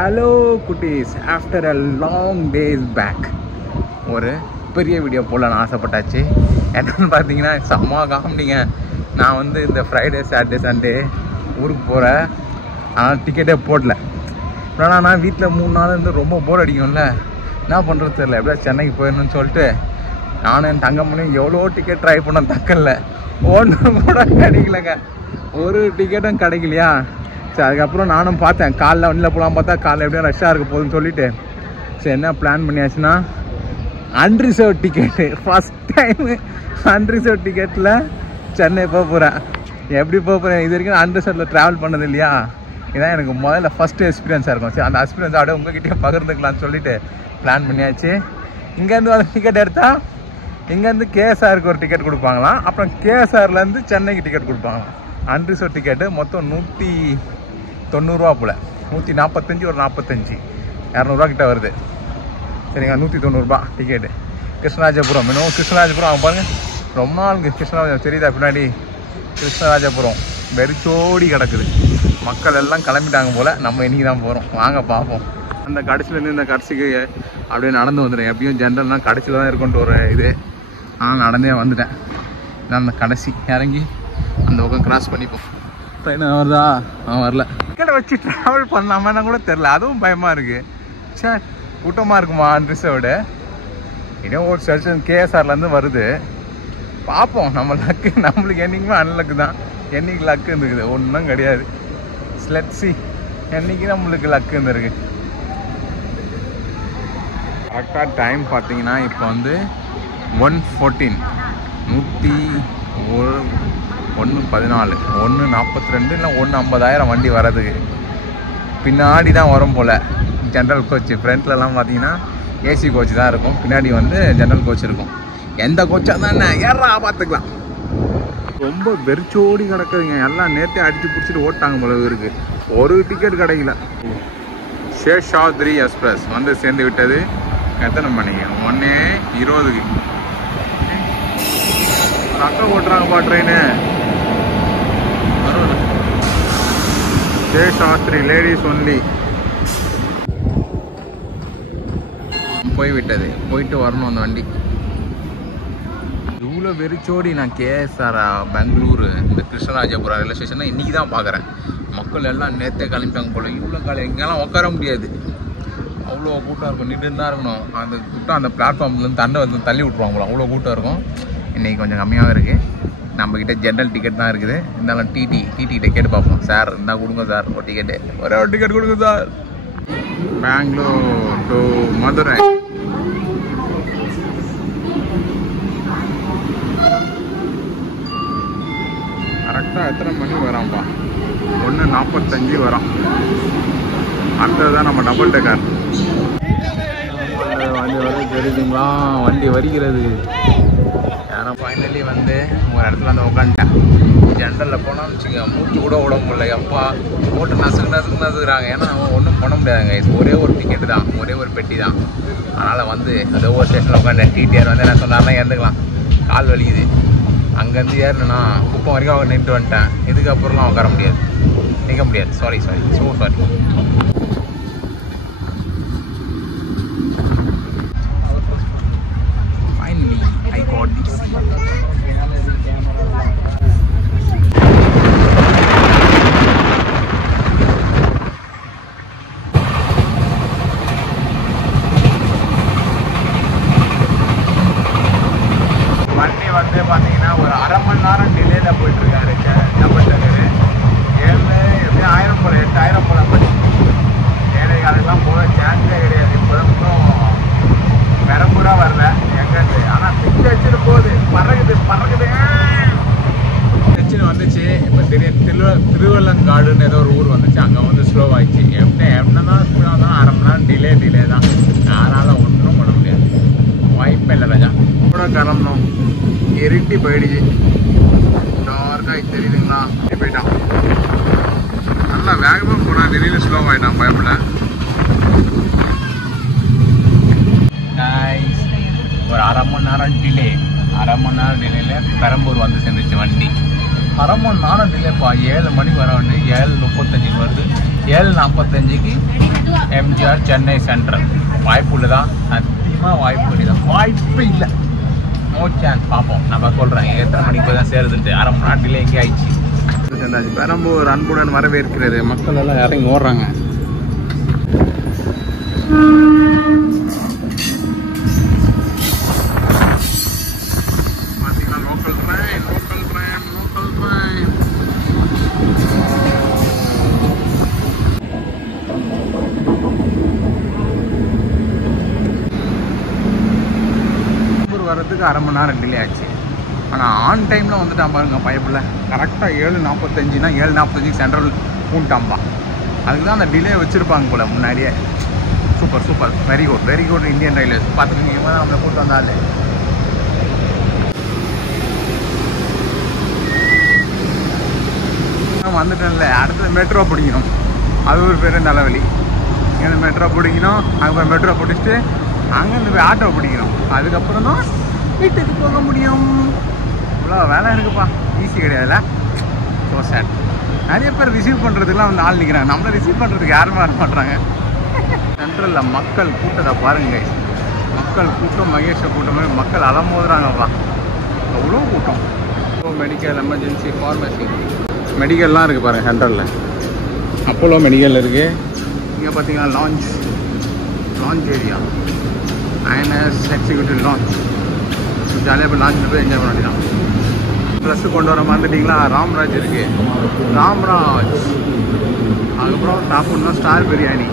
Hello குட்டீஸ், after a long days back ஒரு பெரிய வீடியோ போடலான்னு ஆசைப்பட்டாச்சு. என்னென்னு பார்த்தீங்கன்னா செம்ம காமெடிங்க. நான் வந்து இந்த ஃப்ரைடே சாட்டர்டே சண்டே ஊருக்கு போகிறேன். ஆனால் டிக்கெட்டே போடல. ஆனால் நான் வீட்டில் 3 நாள் இருந்து ரொம்ப போர் அடிக்கும்ல, என்ன பண்ணுறது தெரியல. எப்படியா சென்னைக்கு போயிடணும்னு சொல்லிட்டு நானும் என் தங்கம்மனையும் எவ்வளோ டிக்கெட் ட்ரை பண்ண தக்கல, ஒன்றும் கூட கிடைக்கலங்க. ஒரு டிக்கெட்டும் கிடைக்கலையா. சரி, அதுக்கப்புறம் நானும் பார்த்தேன், காலைல வண்டியில் போகலாம் பார்த்தா காலைல எப்படியும் ரஷ்ஷாக இருக்க போகுதுன்னு சொல்லிட்டு சரி என்ன பிளான் பண்ணியாச்சுன்னா unreserved ticket. First time unreserved டிக்கெட்டில் சென்னை போக போகிறேன். எப்படி போக போகிறேன், இது வரைக்கும் அன்ரிசர்வில் ட்ராவல் பண்ணது இல்லையா. இதான் எனக்கு முதல்ல ஃபஸ்ட்டு எக்ஸ்பீரியன்ஸாக இருக்கும். சரி, அந்த எக்ஸ்பீரியன்ஸ் அப்படியே உங்ககிட்டயே பகிர்ந்துக்கலான்னு சொல்லிட்டு பிளான் பண்ணியாச்சு. இங்கேருந்து வந்து டிக்கெட் எடுத்தால் இங்கேருந்து கேஎஸ்ஆருக்கு ஒரு டிக்கெட் கொடுப்பாங்களாம், அப்புறம் கேஎஸ்ஆர்லேருந்து சென்னைக்கு டிக்கெட் கொடுப்பாங்களாம். அன்ரிசர்வ் டிக்கெட்டு மொத்தம் 190 ரூபா போல், 145 ஒரு 45 200 கிட்ட வருது. சரிங்க, 190 ரூபா டிக்கெட்டு. கிருஷ்ணராஜபுரம், இன்னும் கிருஷ்ணராஜபுரம் அவன் பாருங்கள், ரொம்ப நாளுக்கு கிருஷ்ணராஜபுரம் தெரியுதா பின்னாடி. கிருஷ்ணராஜபுரம் வெறிச்சோடி கிடக்குது. மக்கள் எல்லாம் கிளம்பிட்டாங்க போல். நம்ம இன்றைக்கி தான் போகிறோம், வாங்க பார்ப்போம். அந்த கடைசியிலேருந்து இந்த கடைசிக்கு அப்படியே நடந்து வந்துடுறேன். எப்படியும் ஜென்ரல்னால் கடைசியில் தான் இருக்குன்ட்டு ஒரு இது. நடந்தே வந்துட்டேன். நான் அந்த கடைசி இறங்கி அந்த பக்கம் கிராஸ் பண்ணிப்போம். ட்ரெயின் வருதா? வரல. டிக்கெட்டை வச்சு ட்ராவல் பண்ணலாமான்னு கூட தெரில, அதுவும் பயமாக இருக்குது. சார் கூட்டமாக இருக்குமா அன்ரிசர்வ்டு. இன்னும் ஒரு செக்ஷன் கேஎஸ்ஆர்லேருந்து வருது. பார்ப்போம், நம்ம லக்கு. நம்மளுக்கு என்றைக்குமே அன்லக்கு தான். என்றைக்கு லக்கு இருந்துக்குது ஒன்றும் கிடையாது. ஸ்லெட்ஸி என்றைக்கு நம்மளுக்கு லக்கு இருந்துருக்கு. கரெக்டாக டைம் பார்த்தீங்கன்னா இப்போ வந்து 1:14, 114, 1:42 இல்லை 1:50 வண்டி வர்றதுக்கு. பின்னாடி தான் வரும் போல் ஜென்ரல் கோச்சு. ஃப்ரண்ட்லலாம் பார்த்தீங்கன்னா ஏசி கோச் தான் இருக்கும், பின்னாடி வந்து ஜென்ரல் கோச் இருக்கும். எந்த கோச்சாக தான் என்ன ஏறா பார்த்துக்கலாம். ரொம்ப வெறிச்சோடி கிடக்குதுங்க. எல்லாம் நேற்றே அடித்து பிடிச்சிட்டு ஓட்டாங்க போல இருக்குது. ஒரு டிக்கெட் கிடைக்கல. சேஷாத்ரி எக்ஸ்பிரஸ் வந்து சேர்ந்து விட்டது. எத்தனை மணிங்க? 1:20. அக்கா ஓட்டுறாங்கப்பா ட்ரெயினு. சேஷாத்ரி லேடிஸ் ஒன்லி போய்விட்டது. போயிட்டு வரணும் அந்த வண்டி. இவ்வளோ வெறிச்சோடி. நான் கேஎஸ்ஆர் பெங்களூரு இந்த கிருஷ்ணராஜபுரம் ரயில்வே ஸ்டேஷனை இன்றைக்கி தான் பார்க்குறேன். மக்கள் எல்லாம் நேற்றே கிளம்பிட்டாங்க போல. இவ்வளோ காலம் எங்கெல்லாம் உட்கார முடியாது, அவ்வளோ கூட்டம் இருக்கும். நின்று தான் இருக்கணும். அந்த கூட்டம் அந்த பிளாட்ஃபார்ம்லேருந்து தண்டை வந்து தள்ளி விட்ருவாங்க போல, அவ்வளோ கூட்டம் இருக்கும். இன்றைக்கி கொஞ்சம் கம்மியாக இருக்குது. நம்மக்கிட்ட ஜென்ரல் டிக்கெட் தான் இருக்குது. இருந்தாலும் டிடிகிட்ட கேட்டு பார்ப்போம். சார் இருந்தால் கொடுங்க சார் ஒரு டிக்கெட்டு, ஒரே ஒரு டிக்கெட் கொடுங்க சார். பெங்களூர் டு மதுரை. கரெக்டாக எத்தனை மணி வரான்ப்பா? 1:45 வரான். அடுத்தது நம்ம டபுள் டெக்கர் வண்டி வர தெரியுதுங்களா. வண்டி வருகிறது. ஏன்னா ஃபைனலி வந்து ஒரு இடத்துல வந்து உட்காந்துட்டேன். ஜென்ரலில் போனான்னு வச்சுக்கோங்க, மூச்சு கூட விட முடியல. எப்பா போட்டு நசுக்குறாங்க. ஏன்னா ஒன்றும் பண்ண முடியாதுங்க. இது ஒரே ஒரு டிக்கெட்டு தான், ஒரே ஒரு பெட்டி தான். அதனால் வந்து ஏதோ ஒரு ஸ்டேஷனில் உட்காந்தேன். டிடிஆர் வந்து என்ன சொன்னார்னா இறந்துக்கலாம், கால் வலிக்குது. அங்கேருந்து ஏறணுன்னா குப்பம் வரைக்கும் அவங்க நின்று வந்துட்டேன். இதுக்கப்புறம்லாம் உட்கார முடியாது, நிற்க முடியாது. Sorry so sorry. Finally, I got this. வண்டி வந்து பார்த்தீங்கன்னா ஒரு 1/2 மணி நேரம் டிலேயில் போயிட்டுருக்காரு டபுள் டெக்கரு. 7 எப்படியும் 1000 போல, 8000 போல படி. 7 காலெல்லாம் போக சான்ஸே கிடையாது. இப்போ பெரம்பூரா வரல எங்கேருந்து. ஆனால் பிச்சு வச்சுட்டு போகுது, பறகுது. பிச்சுன்னு வந்துச்சு. இப்போ திருவள்ளங்காடுன்னு ஏதோ ஒரு ஊர் வந்துச்சு, அங்கே வந்து ஸ்லோவாகிடுச்சு. எப்படின்னா ஸ்பீடாக இருந்தாலும் 1/2 மணி நேரம் டிலே தான். யாரால ஒன்றும் பண்ண முடியாது, வாய்ப்பே இல்லை ராஜா. கூட கிளம்பணும், இருட்டி போயிடுச்சு. டார்க்காக தெரியுதுங்களா. போயிட்டான். நல்லா வேகமாக போனால் திடீர்னு ஸ்லோவாகிட்டான் பயப்பில். ஒரு 1/2 மணி நேரம் டிலே. 1/2 மணி நேரம் டிலேயில் பெரம்பூர் வந்து சேர்ந்துச்சு வண்டி. 1/2 மணி நேரம் டிலேப்பா. 7 மணிக்கு வர வண்டி 7:35 வருது. 7:45க்கு எம்ஜிஆர் சென்னை சென்ட்ரல். வாய்ப்பு இல்லைதா? சத்தியமாக வாய்ப்பு இல்லை. No chance. பார்ப்போம். நம்ம சொல்கிறேன் எத்தனை மணிக்கு தான் சேருதுன்ட்டு. அரை மணி நேரத்திலே எங்கே ஆயிடுச்சு. பெரம்பூர் அன்புடன் வரவேற்கிறது. மக்கள் எல்லாம் இறங்கி ஓடுறாங்க. பார்த்தீங்கன்னா லோக்கல் ட்ரெயின். வரதுக்கு அரை மணி நேரம் டிலே ஆச்சு. ஆனால் ஆன் டைமில் வந்துட்டான் பாருங்க பைப்பில். கரெக்டாக 7:45னா 7:45க்கு சென்ட்ரல் பூண்டாம்பா. அதுக்கு தான் அந்த டிலே வச்சுருப்பாங்க போல் முன்னாடியே. Super very good Indian railways. பார்த்துக்கிங்க நம்மளை கூட்டு வந்தாலே. வந்துட்டேன்ல. அடுத்தது மெட்ரோ பிடிக்கணும். அது ஒரு பெரிய தலைவலி. இங்கே மெட்ரோ பிடிக்கணும். அங்கே போய் மெட்ரோ பிடிச்சிட்டு அங்கேருந்து போய் ஆட்டோ பிடிக்கணும். அதுக்கப்புறம் தான் வீட்டுக்கு போக முடியும். இவ்வளோ வேலை இருக்குப்பா. ஈஸி கிடையாதுல்ல. So sad. நிறைய பேர் ரிசீவ் பண்ணுறதுக்குலாம் வந்து ஆள் நிற்கிறாங்க. நம்மளை ரிசீவ் பண்ணுறதுக்கு யாருமே வர மாட்டாங்க. சென்ட்ரலில் மக்கள் கூட்டத்தை பாருங்க. மக்கள் கூட்டம் மகேஷை கூட்டம் மாதிரி மக்கள் அலமோதுறாங்கப்பா. அவ்வளோ கூட்டம். மெடிக்கல் எமர்ஜென்சி ஃபார்மசி மெடிக்கல்லாம் இருக்குது பாருங்கள் சென்ட்ரலில். அப்போலோ மெடிக்கல் இருக்குது. இங்கே பார்த்தீங்கன்னா launch area. INS executive launch. ஜாலியாக போய் லான்ச்சில் போய் என்ஜாய் பண்ண வேண்டியதான். ட்ரெஸ்ஸு கொண்டு வர மறந்துட்டிங்களா? ராம்ராஜ் இருக்குது. ராம்ராஜ். அதுக்கப்புறம் சாப்பிட்ணுன்னா ஸ்டார் பிரியாணி.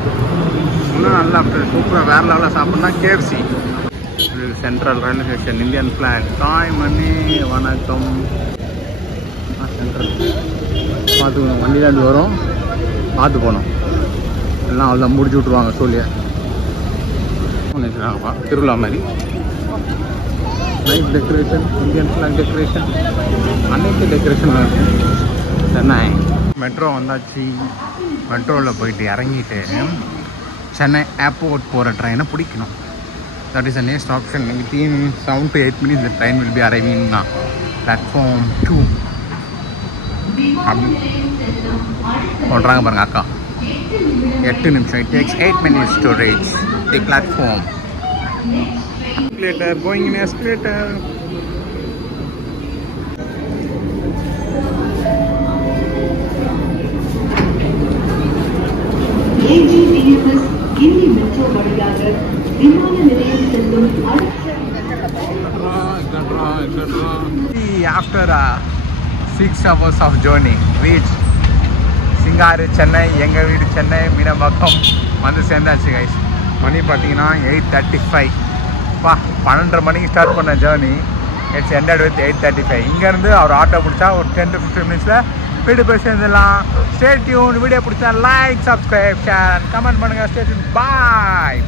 இன்னும் நல்லா சூப்பராக வேறு லெவலில் சாப்பிட்ணுன்னா KFC. இது central railway station. Indian flag. தாய் மணி வணக்கம். சென்ட்ரல் பார்த்துக்கணும். வண்டியிலேருந்து வரும். பார்த்து போகணும். எல்லாம் அவ்வளோ முடிச்சு விட்ருவாங்க சொல்லிய. திருவிழா மாதிரி night decoration. Indian flag decoration. அன்னைக்கு டெக்கரேஷன் சென்னை. மெட்ரோ வந்தாச்சு. மெட்ரோவில் போயிட்டு இறங்கிட்டு சென்னை ஏர்போர்ட் போகிற ட்ரெயினை பிடிக்கணும். That is the next option. Within 7 to 8 minutes the train will be arriving on platform 2. அப்படி சொல்கிறாங்க பாருங்க அக்கா. 8 நிமிஷம். It takes 8 minutes to reach the platform. Escalator, going in escalator. AGVS Guindy metro வழியாக விமான நிலையம் செல்லும் After 6 hours of journey, reach சிங்காறு Chennai. எங்கள் வீடு சென்னை மீனம்பாக்கம் வந்து சேர்ந்தாச்சு கைஸ். மணி பார்த்தீங்கன்னா 8:35. 12:30 மணிக்கு ஸ்டார்ட் பண்ண ஜேர்னி. It's ended with 8:35. இங்கேருந்து அவர் ஆட்டோ பிடிச்சா ஒரு 10 to 15 மினிட்ஸில் வீடு போய் சேர்ந்துடலாம். Stay tune. வீடியோ பிடிச்சா like, subscribe, share and comment பண்ணுங்கள். Stay tune. பாய்.